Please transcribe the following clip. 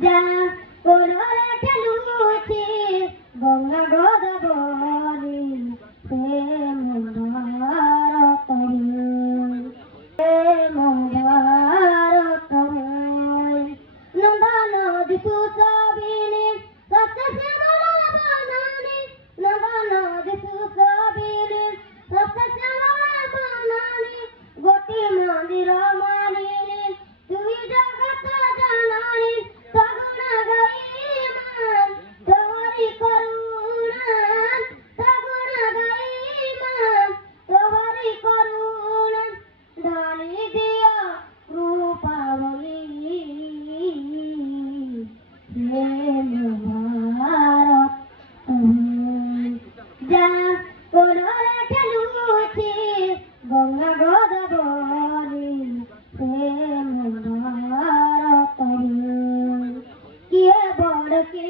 যা কোনরে ঠেলুছি গঙ্গা গোদাবরী প্রেম ভারতরে প্রেম ভারতরে নন্দা নদী সুসবিনী সস্য শ্যামলা বনানী নন্দা নদী সুসবিনী সস্য শ্যামলা বনানী গোটি মন্দির মালিনী তুই জগত জননী সগুণ গাই মান তোরি করুণা সগুণ গাই মান তোরি করুণা ধানি দিয়া রূপাবলী প্রেম ভারত যা কোনরে ঠেলুছি গঙ্গা গোদাবরী প্রেম ভারতরে কিয়ে বড় কে